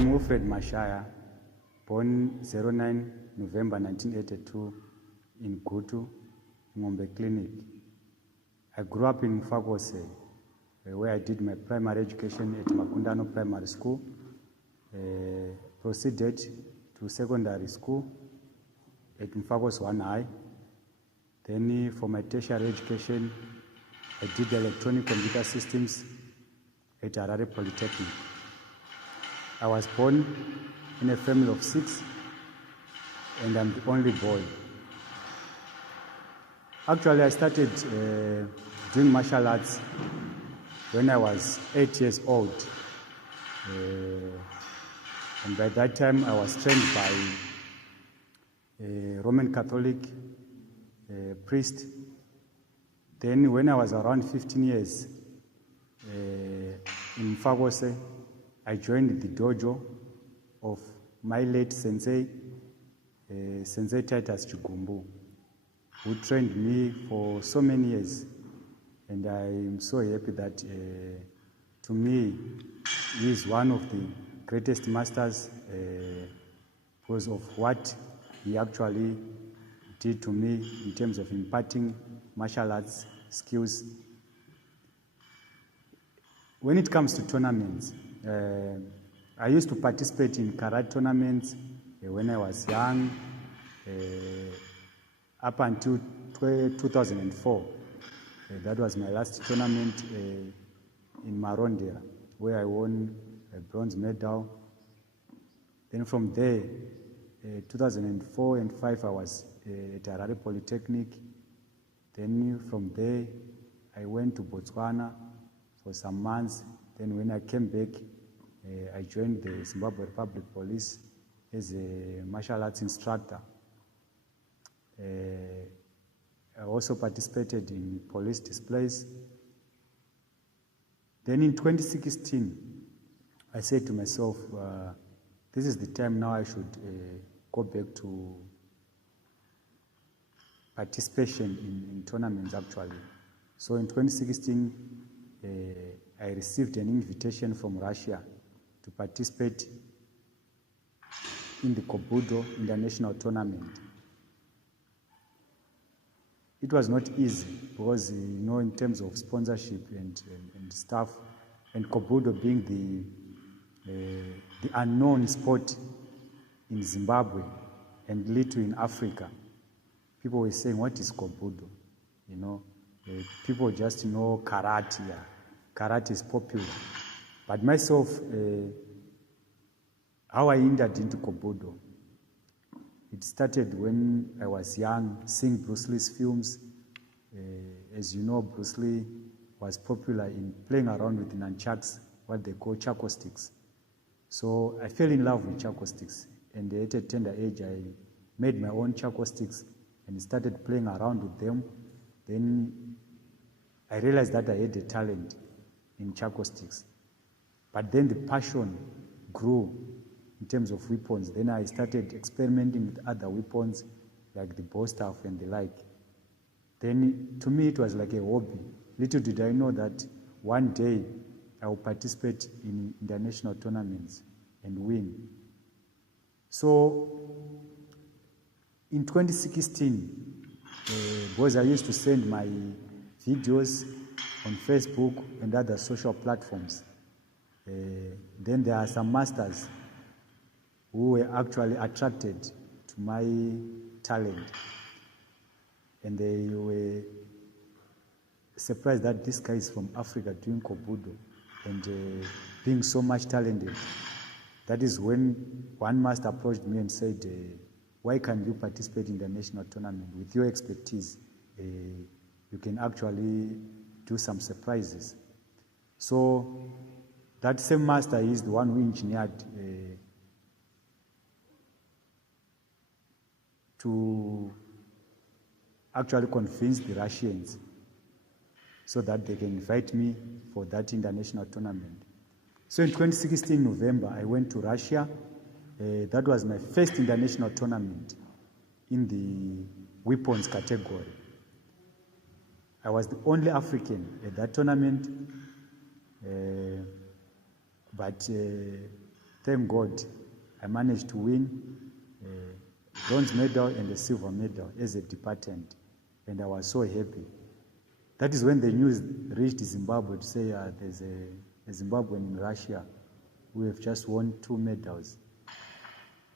I'm Wilfred Mashaya, born 09 November 1982 in Gutu, Ngombe Clinic. I grew up in Mfakose, where I did my primary education at Makundano Primary School, proceeded to secondary school at Mfakose 1 High. Then for my tertiary education, I did electronic computer systems at Harare Polytechnic. I was born in a family of 6, and I'm the only boy. Actually, I started doing martial arts when I was 8 years old. And by that time, I was trained by a Roman Catholic priest. Then when I was around 15 years, in Mfakose, I joined the dojo of my late sensei, Sensei Titus Chigumbu, who trained me for so many years. And I am so happy that, to me, he is one of the greatest masters because of what he actually did to me in terms of imparting martial arts skills. When it comes to tournaments, I used to participate in karate tournaments when I was young, up until 2004. That was my last tournament in Marondia, where I won a bronze medal. Then from there, 2004 and 2005, I was at Harare Polytechnic. Then from there, I went to Botswana for some months. Then when I came back, I joined the Zimbabwe Republic Police as a martial arts instructor. I also participated in police displays. Then in 2016, I said to myself, this is the time now I should go back to participation in tournaments actually. So in 2016, I received an invitation from Russia to participate in the Kobudo International Tournament. It was not easy because, in terms of sponsorship and stuff, and Kobudo being the unknown sport in Zimbabwe and little in Africa, people were saying, what is Kobudo? People just know karate. Yeah. Karate is popular. But myself, how I entered into Kobudo, it started when I was young, seeing Bruce Lee's films. As you know, Bruce Lee was popular in playing around with nunchucks, what they call charcoal sticks. So I fell in love with charcoal sticks. And at a tender age, I made my own charcoal sticks and started playing around with them. Then I realized that I had a talent in charcoal sticks. But then the passion grew in terms of weapons. Then I started experimenting with other weapons like the bow staff and the like. Then to me it was like a hobby. Little did I know that one day I will participate in international tournaments and win. So in 2016, because I used to send my videos on Facebook and other social platforms, then there are some masters who were actually attracted to my talent. And they were surprised that this guy is from Africa doing Kobudo and being so much talented. That is when one master approached me and said, why can't you participate in the national tournament? With your expertise, you can actually do some surprises. So that same master is the one who engineered to actually convince the Russians so that they can invite me for that international tournament. So in 2016 November, I went to Russia. That was my first international tournament in the weapons category. I was the only African at that tournament, but thank God, I managed to win a bronze medal and a silver medal as a departant, and I was so happy. That is when the news reached Zimbabwe to say there's a Zimbabwean in Russia who have just won 2 medals.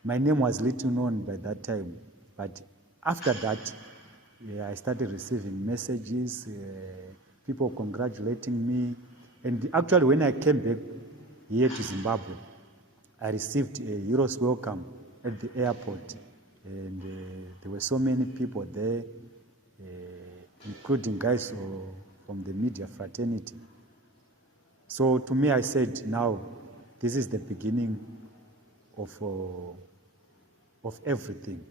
My name was little known by that time, but after that, I started receiving messages, people congratulating me. And actually, when I came back here to Zimbabwe, I received a hero's welcome at the airport. And there were so many people there, including guys from the media fraternity. So to me, I said, now, this is the beginning of everything.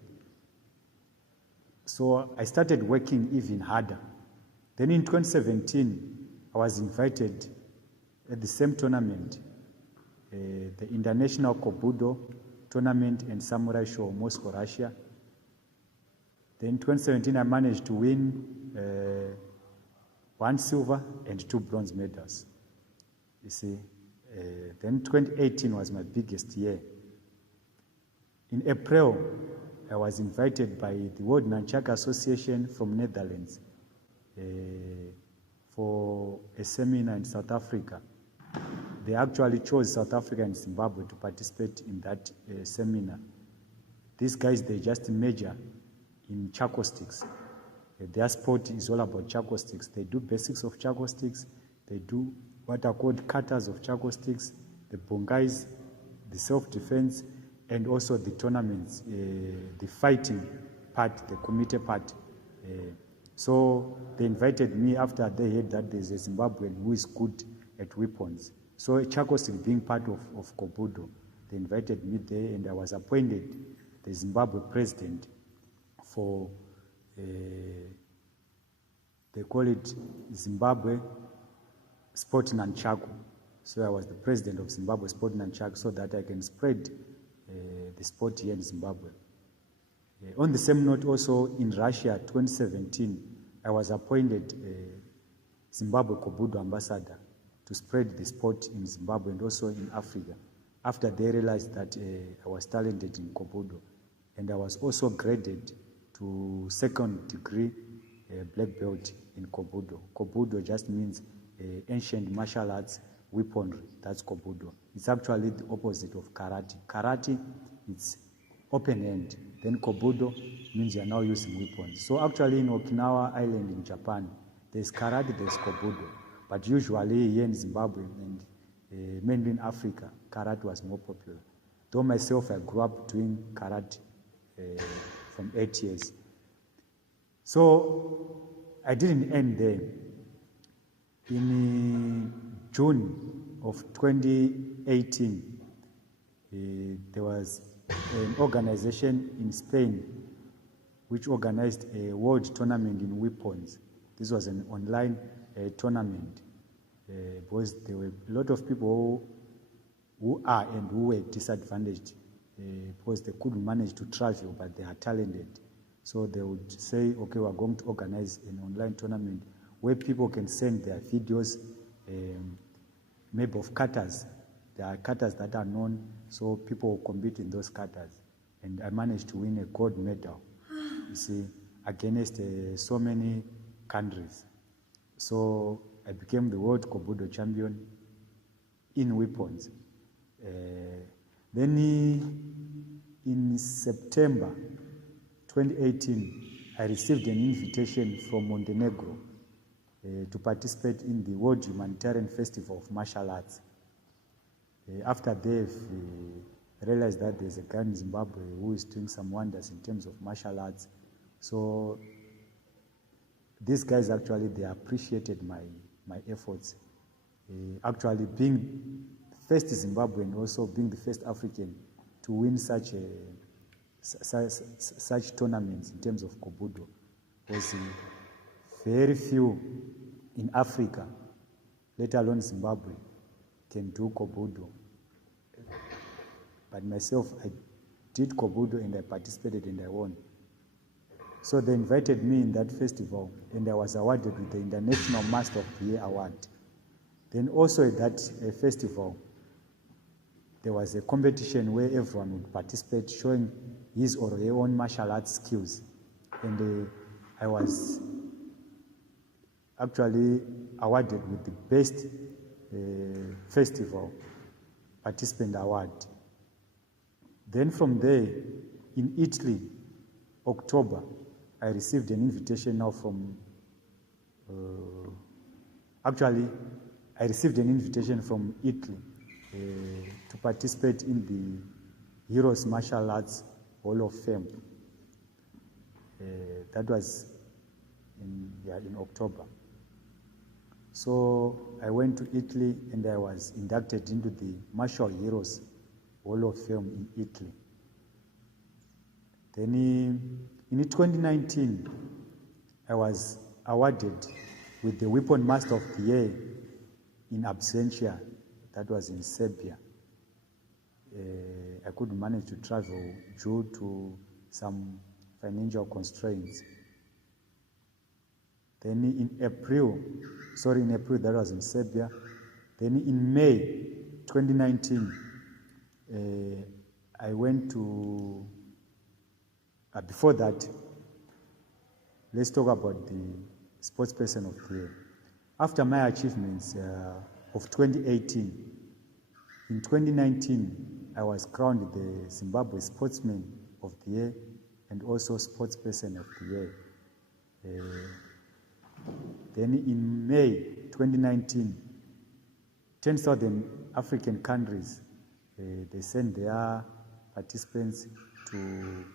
So I started working even harder. Then in 2017, I was invited at the same tournament, the International Kobudo Tournament and Samurai Show, Moscow, Russia. Then in 2017, I managed to win 1 silver and 2 bronze medals. You see, then 2018 was my biggest year. In April, I was invited by the World Nunchuck Association from Netherlands for a seminar in South Africa. They actually chose South Africa and Zimbabwe to participate in that seminar. These guys, they just major in charcoal sticks. Their sport is all about charcoal sticks. They do basics of charcoal sticks. They do what are called cutters of charcoal sticks, the bongais, the self-defense, and also the tournaments, the fighting part, the committee part. So they invited me after they heard that there's a Zimbabwean who is good at weapons. So charcoal stick being part of Kobudo, they invited me there, and I was appointed the Zimbabwe president for, they call it Zimbabwe Sport Nunchaku. So I was the president of Zimbabwe Sport Nunchaku so that I can spread the sport here in Zimbabwe. On the same note, also in Russia, 2017, I was appointed Zimbabwe Kobudo ambassador to spread the sport in Zimbabwe and also in Africa, after they realized that I was talented in Kobudo. And I was also graded to 2nd degree black belt in Kobudo. Kobudo just means ancient martial arts weaponry. That's Kobudo. It's actually the opposite of karate. Karate, it's open hand. Then Kobudo means you're now using weapons. So actually in Okinawa Island in Japan, there's karate, there's Kobudo. But usually here in Zimbabwe and mainly in Africa, karate was more popular. Though myself, I grew up doing karate from 8 years. So I didn't end there. In June of 2018, there was an organization in Spain which organized a world tournament in weapons. This was an online tournament because there were a lot of people who are and who were disadvantaged because they couldn't manage to travel, but they are talented. So they would say, okay, we're going to organize an online tournament where people can send their videos, maybe of cutters. There are cutters that are known, so people will compete in those cutters. And I managed to win a gold medal, you see, against so many countries. So I became the world Kobudo champion in weapons. Then in September 2018, I received an invitation from Montenegro to participate in the World Humanitarian Festival of Martial Arts. After they've realized that there's a guy in Zimbabwe who is doing some wonders in terms of martial arts. So these guys actually, they appreciated my efforts. Actually being first Zimbabwean, also being the first African to win such tournaments in terms of Kobudo, was very few in Africa, let alone Zimbabwe, can do Kobudo. But myself, I did Kobudo and I participated and I won. So they invited me in that festival and I was awarded with the International Master of the Year Award. Then also at that festival, there was a competition where everyone would participate, showing his or her own martial arts skills. And I was actually awarded with the best festival participant award. Then from there, in Italy, October, I received an invitation now from, I received an invitation from Italy to participate in the Heroes Martial Arts Hall of Fame. That was in October. So I went to Italy and I was inducted into the Martial Heroes Hall of Fame in Italy. Then in 2019, I was awarded with the Weapon Master of the Year in absentia. That was in Serbia. I couldn't manage to travel due to some financial constraints. Then in April, that was in Serbia. Then in May 2019, I went to, before that, let's talk about the Sportsperson of the Year. After my achievements of 2018, in 2019, I was crowned the Zimbabwe Sportsman of the Year and also Sportsperson of the Year. Then in May 2019, 10 southern African countries, they sent their participants to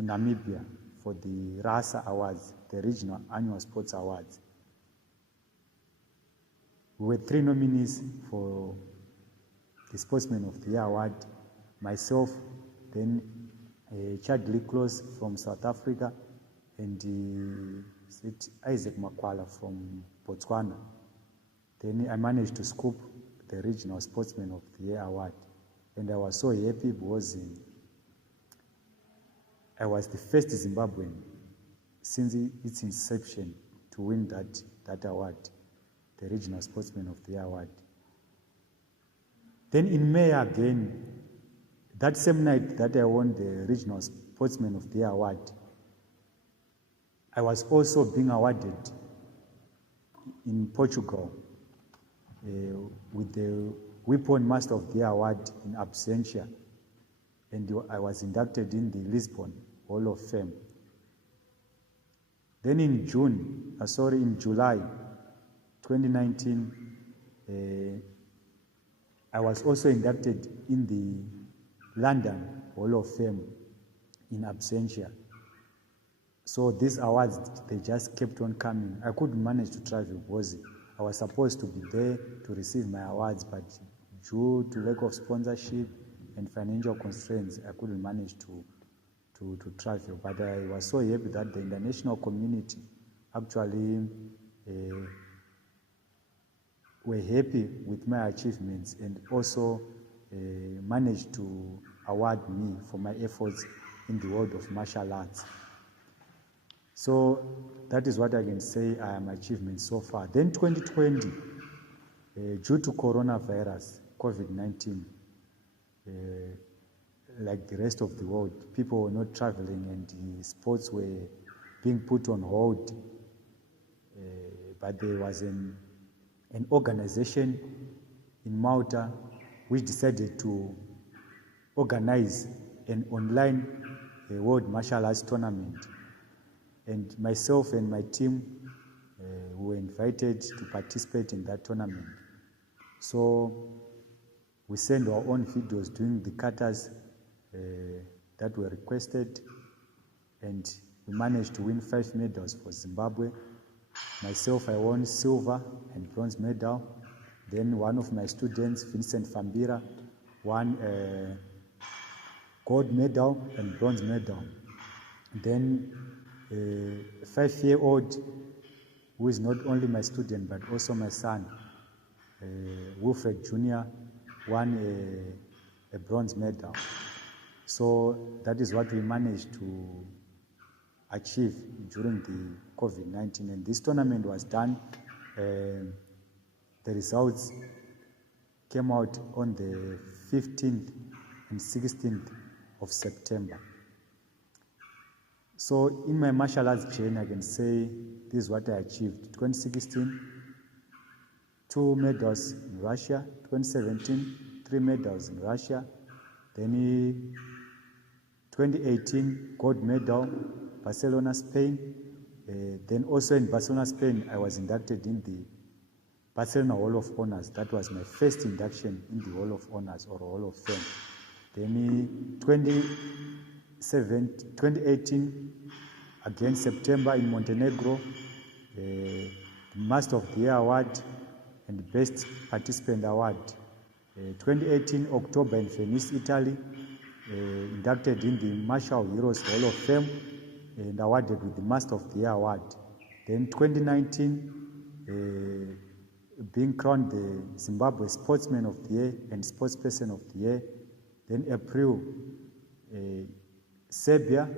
Namibia for the RASA Awards, the Regional Annual Sports Awards. We were 3 nominees for the Sportsman of the Year award, myself, then Chad Liklos from South Africa, and Isaac Makwala from Botswana. Then I managed to scoop the Regional Sportsman of the Year award, and I was so happy because I was the first Zimbabwean since its inception to win that award, the Regional Sportsman of the Year award. Then in May again, that same night that I won the Regional Sportsman of the Year award, I was also being awarded in Portugal with the Weapon Master of the Year award in absentia, and I was inducted in the Lisbon Hall of Fame. Then in July 2019, I was also inducted in the London Hall of Fame in absentia. So these awards, they just kept on coming. I couldn't manage to travel because I was supposed to be there to receive my awards, but due to lack of sponsorship and financial constraints, I couldn't manage to travel. But I was so happy that the international community actually were happy with my achievements and also managed to award me for my efforts in the world of martial arts. So that is what I can say are my achievements so far. Then 2020, due to coronavirus, COVID-19, like the rest of the world, people were not traveling and the sports were being put on hold. But there was an organization in Malta which decided to organize an online World Martial Arts Tournament. And myself and my team were invited to participate in that tournament. So we sent our own videos doing the katas that were requested, and we managed to win 5 medals for Zimbabwe. Myself, I won silver and bronze medal. Then one of my students, Vincent Fambira, won gold medal and bronze medal. Then a 5-year-old who is not only my student but also my son, Wilfred Jr., won a bronze medal. So that is what we managed to achieve during the COVID-19. And this tournament was done, the results came out on the 15th and 16th of September. So in my martial arts journey, I can say this is what I achieved. 2016, 2 medals in Russia. 2017, 3 medals in Russia. Then 2018, gold medal, Barcelona, Spain. Then also in Barcelona, Spain, I was inducted in the Barcelona Hall of Honors. That was my first induction in the Hall of Honors or Hall of Fame. Then 2018, again September in Montenegro, Master of the Year Award and Best Participant Award. 2018 October in Venice, Italy, inducted in the Martial Heroes Hall of Fame and awarded with the Master of the Year Award. Then 2019, being crowned the Zimbabwe Sportsman of the Year and Sportsperson of the Year. Then April, Serbia,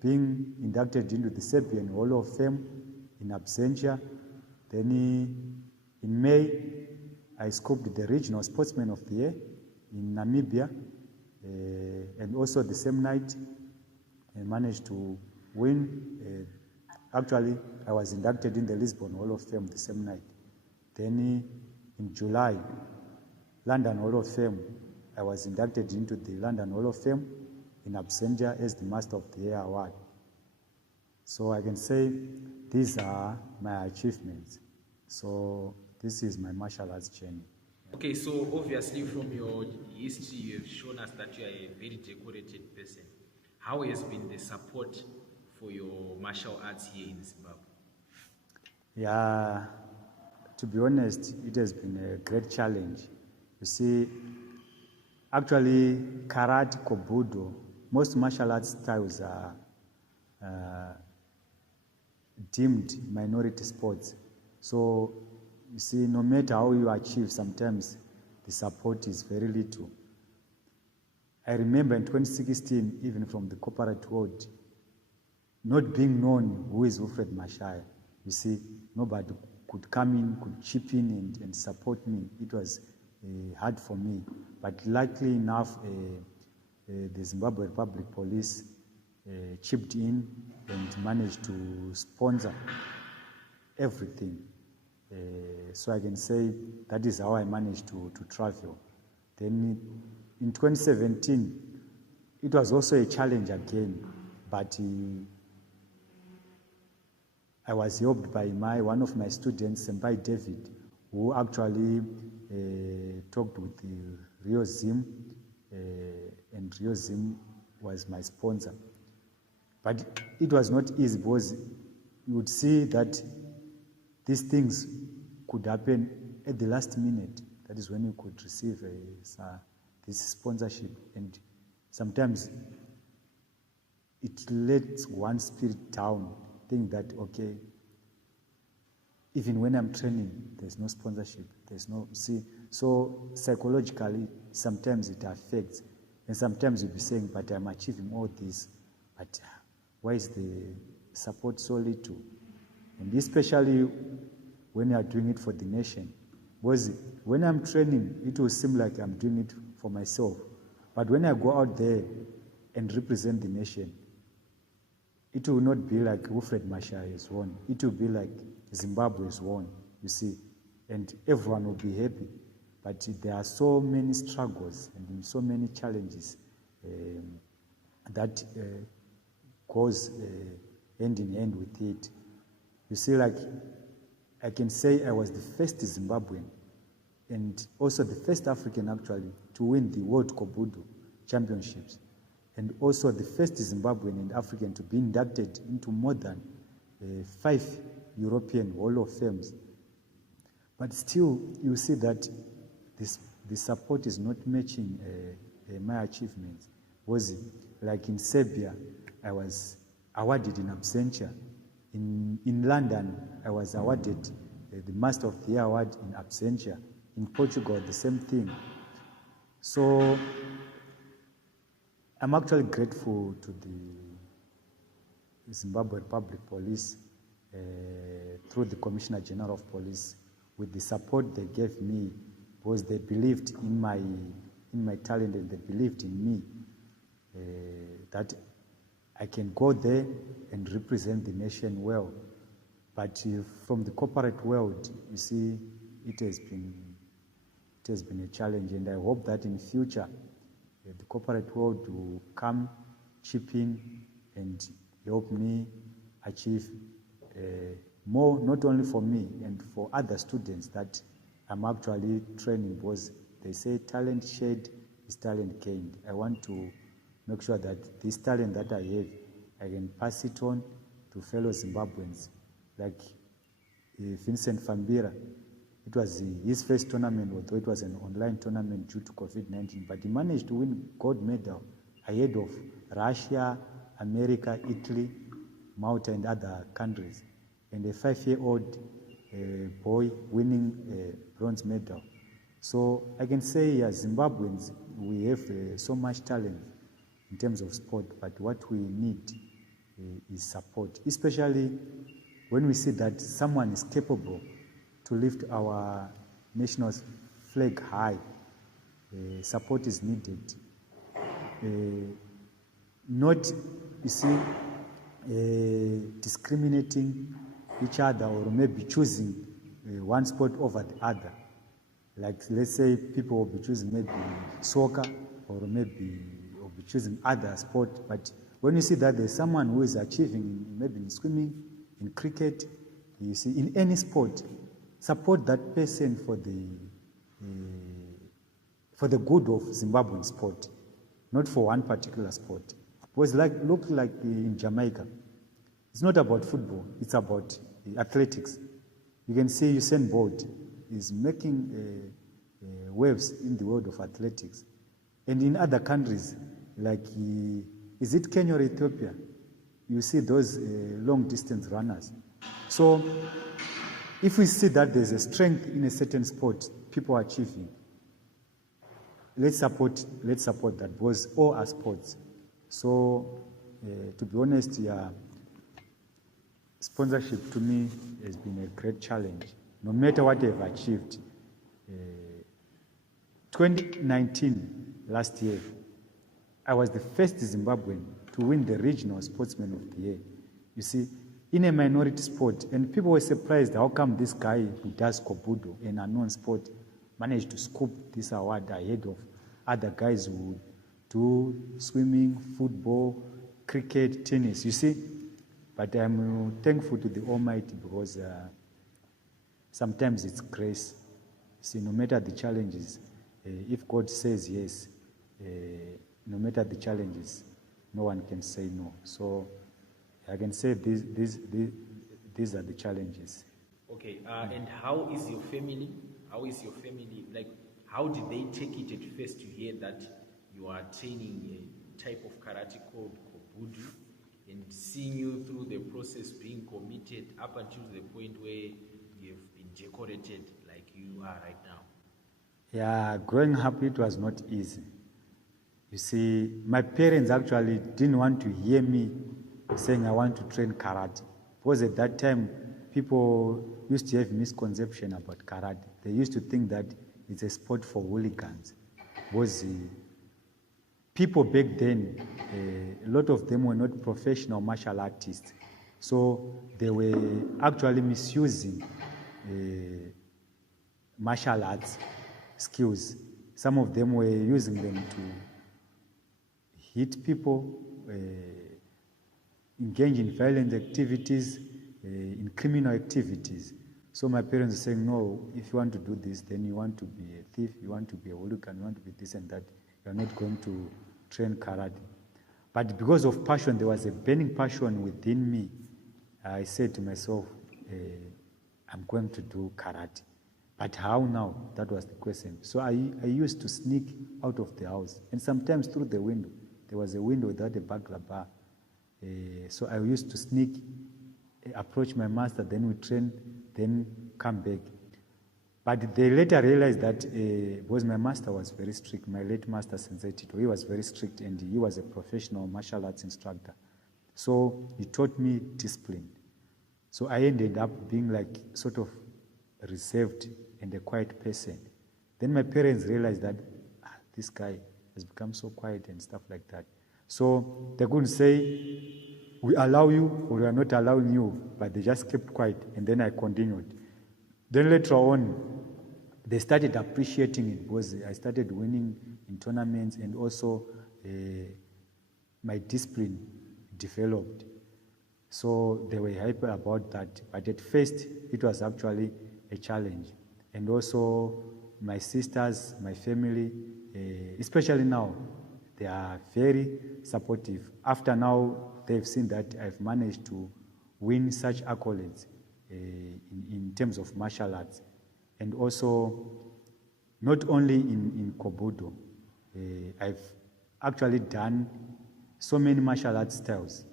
being inducted into the Serbian Hall of Fame in absentia. Then in May, I scooped the Regional Sportsman of the Year in Namibia, and also the same night, I managed to win. Actually, I was inducted in the Lisbon Hall of Fame the same night. Then in July, London Hall of Fame, I was inducted into the London Hall of Fame in absentia as the Master of the Year Award. So I can say these are my achievements. So this is my martial arts journey. Okay, so obviously from your history, you have shown us that you are a very decorated person. How has been the support for your martial arts here in Zimbabwe? Yeah, to be honest, it has been a great challenge. You see, actually, karate, kobudo, most martial arts styles are deemed minority sports. So, you see, no matter how you achieve, sometimes the support is very little. I remember in 2016, even from the corporate world, not being known who is Wilfred Mashaya. You see, nobody could come in, could chip in and support me. It was hard for me. But luckily enough, the Zimbabwe Republic Police chipped in and managed to sponsor everything. So I can say that is how I managed to travel. Then in 2017, it was also a challenge again, but I was helped by one of my students, Senpai David, who actually talked with the Rio Zim, and Rio Zim was my sponsor. But it was not easy because you would see that these things could happen at the last minute. That is when you could receive this sponsorship. And sometimes it lets one spirit down, think that, okay, even when I'm training, there's no sponsorship, there's no, see, so psychologically, sometimes it affects. And sometimes you'll be saying, but I'm achieving all this, but why is the support so little? And especially when you are doing it for the nation. Because when I'm training, it will seem like I'm doing it for myself. But when I go out there and represent the nation, it will not be like Wilfred Mashaya has won. It will be like Zimbabwe has won, you see. And everyone will be happy. But there are so many struggles and so many challenges that goes hand in hand with it. You see, like, I can say I was the first Zimbabwean and also the first African, actually, to win the World Kobudo Championships, and also the first Zimbabwean and African to be inducted into more than 5 European Hall of Fames. But still, you see that the support is not matching my achievements. Was like in Serbia, I was awarded in absentia. In London, I was awarded the Master of the Year Award in absentia. In Portugal, the same thing. So I'm actually grateful to the Zimbabwe Republic Police through the Commissioner General of Police with the support they gave me because they believed in my talent, and they believed in me, that I can go there and represent the nation well. But from the corporate world, you see, it has been a challenge, and I hope that in future the corporate world will come, chip in, and help me achieve more, not only for me and for other students that I'm actually training, because they say talent shared is talent gained. I want to make sure that this talent that I have, I can pass it on to fellow Zimbabweans. Like Vincent Fambira, it was his first tournament, although it was an online tournament due to COVID-19, but he managed to win gold medal ahead of Russia, America, Italy, Malta, and other countries. And a 5-year-old boy winning a bronze medal. So I can say, as Zimbabweans, we have so much talent in terms of sport, but what we need is support, especially when we see that someone is capable to lift our national flag high. Support is needed. Not, you see, discriminating each other, or maybe choosing one sport over the other. Like, let's say people will be choosing maybe soccer, or maybe will be choosing other sport. But when you see that there's someone who is achieving, maybe in swimming, in cricket, you see, in any sport, support that person for the good of Zimbabwean sport, not for one particular sport. Because look like in Jamaica, it's not about football, it's about athletics. You can see Usain Bolt is making waves in the world of athletics. And in other countries, like, is it Kenya or Ethiopia? You see those long-distance runners. So if we see that there's a strength in a certain sport, people are achieving, let's support that, because all are sports. So to be honest, sponsorship to me has been a great challenge, no matter what I've achieved. 2019, last year, I was the first Zimbabwean to win the Regional Sportsman of the Year. You see, in a minority sport, and people were surprised how come this guy who does Kobudo, an unknown sport, managed to scoop this award ahead of other guys who do swimming, football, cricket, tennis, you see. But I'm thankful to the Almighty, because sometimes it's grace. See, no matter the challenges, if God says yes, no matter the challenges, no one can say no. So I can say these are the challenges. Okay, and how is your family? How is your family? Like, how did they take it at first to hear that you are training a type of karate called Kobudo, and seeing you through the process, being committed up until the point where you have been decorated like you are right now? Yeah, growing up, it was not easy. You see, my parents actually didn't want to hear me saying I want to train karate, because at that time, people used to have misconception about karate. They used to think that it's a sport for hooligans. Because people back then, a lot of them were not professional martial artists. So they were actually misusing martial arts skills. Some of them were using them to hit people, engage in violent activities, in criminal activities. So my parents were saying, no, if you want to do this, then you want to be a thief, you want to be a hooligan, you want to be this and that, you are not going to train karate. But because of passion, there was a burning passion within me. I said to myself, I'm going to do karate. But how now? That was the question. So I used to sneak out of the house, and sometimes through the window. There was a window without a burglar bar. So I used to sneak, approach my master, then we train, then come back. But they later realized that because my master was very strict, my late master Sensei Tito, he was very strict, and he was a professional martial arts instructor. So he taught me discipline. So I ended up being like sort of reserved and a quiet person. Then my parents realized that this guy has become so quiet and stuff like that. So they couldn't say, we allow you or we are not allowing you, but they just kept quiet, and then I continued. Then later on, they started appreciating it because I started winning in tournaments, and also my discipline developed. So they were happy about that. But at first, it was actually a challenge. And also my sisters, my family, especially now, they are very supportive. After now, they've seen that I've managed to win such accolades in terms of martial arts. And also, not only in Kobudo, I've actually done so many martial arts styles.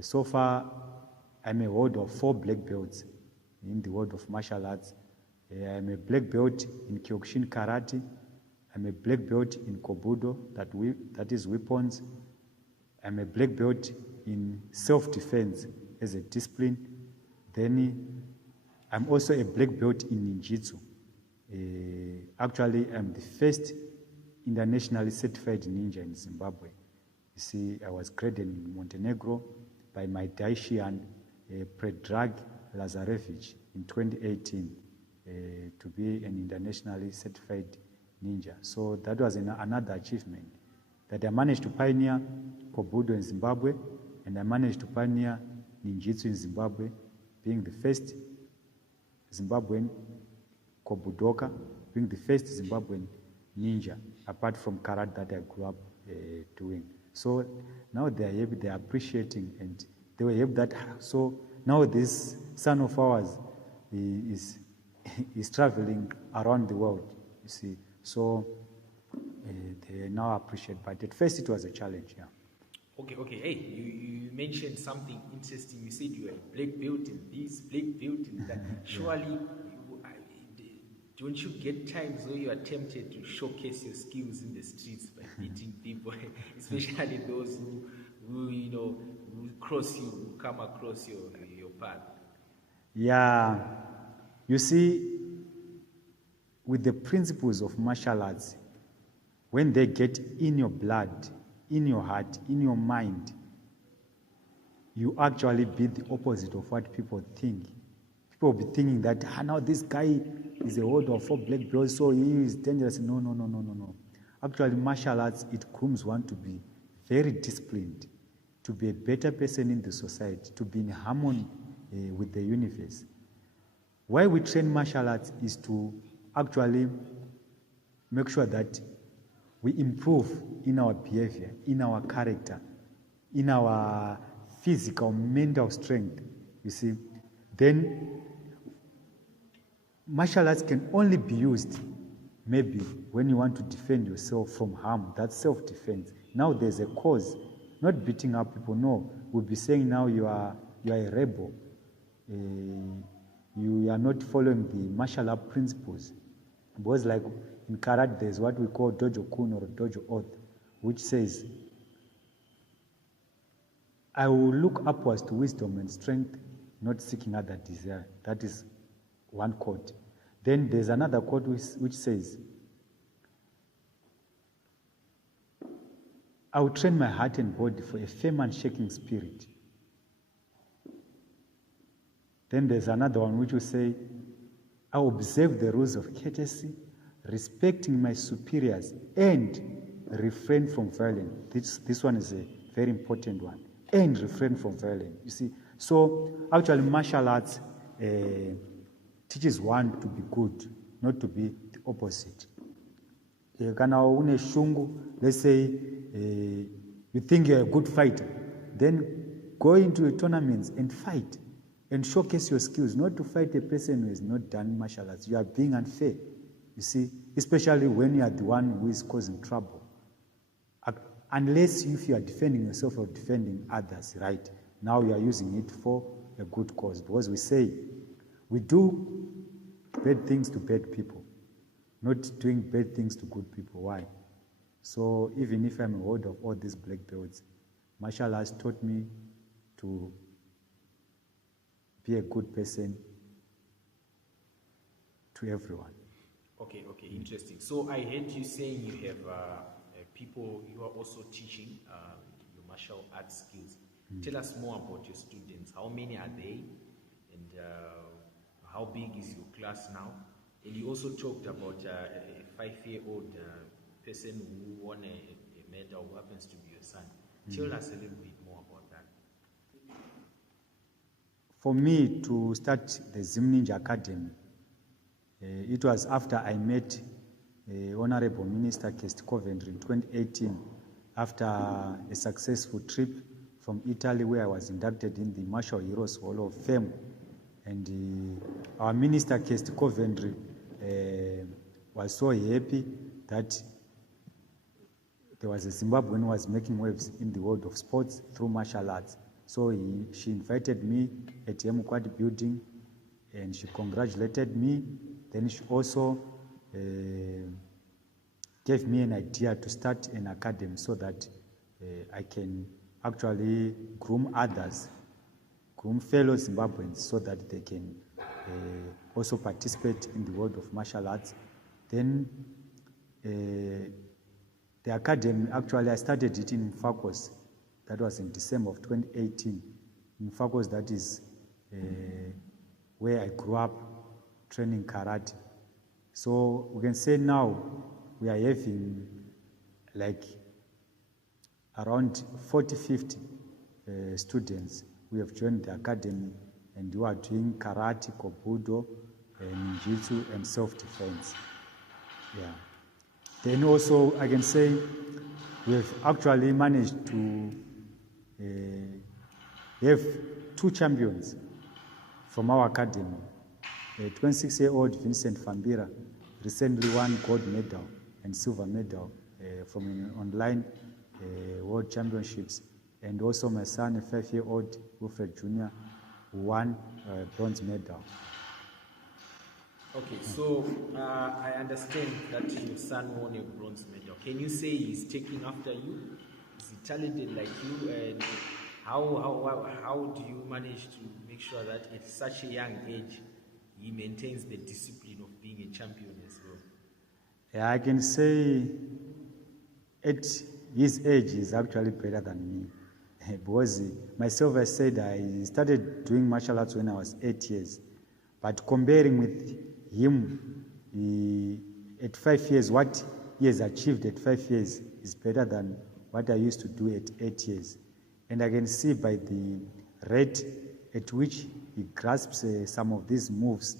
So far, I'm a holder of 4 black belts in the world of martial arts. I'm a black belt in Kyokushin Karate. I'm a black belt in Kobudo, that is weapons. I'm a black belt in self-defense as a discipline. Then I'm also a black belt in ninjutsu. Actually, I'm the first internationally certified ninja in Zimbabwe. You see, I was graded in Montenegro by my Daishian Predrag Lazarevich in 2018 to be an internationally certified ninja. So that was another achievement, that I managed to pioneer Kobudo in Zimbabwe, and I managed to pioneer ninjutsu in Zimbabwe, being the first Zimbabwean Kobudoka, being the first Zimbabwean ninja, apart from karate that I grew up doing. So now they are happy, they are appreciating, and they were happy that, so now this son of ours is traveling around the world, you see. So they now appreciate, but at first it was a challenge, yeah. Okay. Hey, you mentioned something interesting. You said you were a black belt in this, black belt in that. Surely, don't you get times where you are tempted to showcase your skills in the streets by beating people, especially those who cross you, who come across your path? Yeah, you see, with the principles of martial arts, when they get in your blood, in your heart, in your mind, you actually be the opposite of what people think. People will be thinking that, now this guy is a holder of 4 black belts, so he is dangerous. No. Actually, martial arts, it grooms one to be very disciplined, to be a better person in the society, to be in harmony with the universe. Why we train martial arts is to actually make sure that we improve in our behavior, in our character, in our physical, mental strength, you see. Then martial arts can only be used maybe when you want to defend yourself from harm, that's self-defense. Now there's a cause, not beating up people, no. We'll be saying now you are a rebel. You are not following the martial art principles. Because like in karate, there's what we call dojo kun or dojo oath, which says, I will look upwards to wisdom and strength, not seeking other desire. That is one quote. Then there's another quote which says, I will train my heart and body for a firm and shaking spirit. Then there's another one which will say, I observe the rules of courtesy, respecting my superiors, and refrain from violence. This one is a very important one. And refrain from violence. You see, so actually martial arts teaches one to be good, not to be the opposite. Kana une shungu, let's say you think you're a good fighter, then go into a tournament and fight and showcase your skills, not to fight a person who has not done martial arts. You are being unfair, you see, especially when you are the one who is causing trouble. Unless if you are defending yourself or defending others, right? Now you are using it for a good cause. Because we say, we do bad things to bad people, not doing bad things to good people. Why? So even if I'm a holder of all these black belts, martial arts taught me to be a good person to everyone. Okay, okay, interesting. So I heard you saying you have people you are also teaching your martial arts skills. Tell us more about your students. How many are they, and how big is your class now? And you also talked about a 5-year-old person who won a medal, who happens to be your son. Tell us a little bit more about that. For me to start the Zim Ninja Academy, it was after I met Honorable Minister Kest Coventry in 2018, after a successful trip from Italy where I was inducted in the Martial Heroes Hall of Fame. And our Minister Kest Coventry was so happy that there was a Zimbabwean who was making waves in the world of sports through martial arts. So she invited me at Yemukwadi building and she congratulated me. Then she also gave me an idea to start an academy so that I can actually groom others, groom fellow Zimbabweans so that they can also participate in the world of martial arts. Then the academy, actually I started it in Mfakos. That was in December of 2018. In Mfakos, that is where I grew up training karate. So we can say now we are having like around 40-50 students who have joined the academy and who are doing karate, kobudo, ninjutsu, and self-defense. Yeah. Then also I can say we have actually managed to have 2 champions from our academy. A 26-year-old Vincent Fambira recently won gold medal and silver medal from an online world championships. And also my son, a 5-year-old Wilfred Jr., who won bronze medal. Okay, so I understand that your son won a bronze medal. Can you say he's taking after you? Is he talented like you? And how do you manage to make sure that at such a young age he maintains the discipline of being a champion as well? Yeah, I can say at his age he's actually better than me. Because myself, I said I started doing martial arts when I was 8 years. But comparing with him, at 5 years, what he has achieved at 5 years is better than what I used to do at 8 years. And I can see by the rate at which he grasps some of these moves,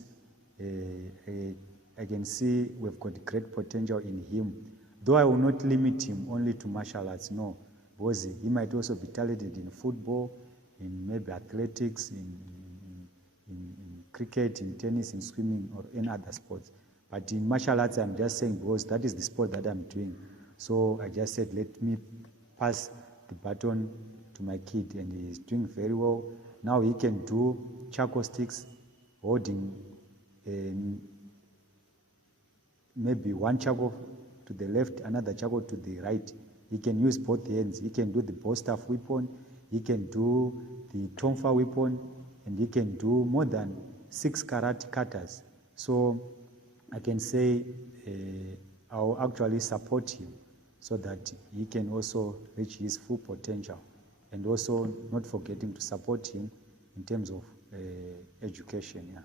I can see we've got great potential in him. Though I will not limit him only to martial arts, no, because he might also be talented in football, in maybe athletics, in cricket, in tennis, in swimming, or in other sports. But in martial arts, I'm just saying because that is the sport that I'm doing. So I just said, let me pass the baton to my kid, and he's doing very well. Now he can do charcoal sticks, holding maybe one charcoal to the left, another charcoal to the right. He can use both hands. He can do the bow staff weapon. He can do the tonfa weapon, and he can do more than 6 karate katas. So I can say I'll actually support him so that he can also reach his full potential, and also not forgetting to support him in terms of education. Yeah.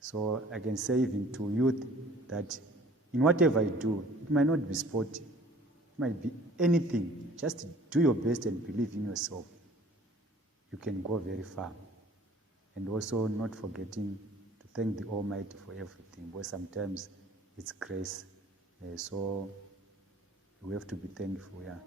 So I can say even to youth that in whatever you do, it might not be sport, it might be anything. Just do your best and believe in yourself. You can go very far. And also not forgetting to thank the Almighty for everything, because sometimes it's grace. So we have to be thankful, yeah.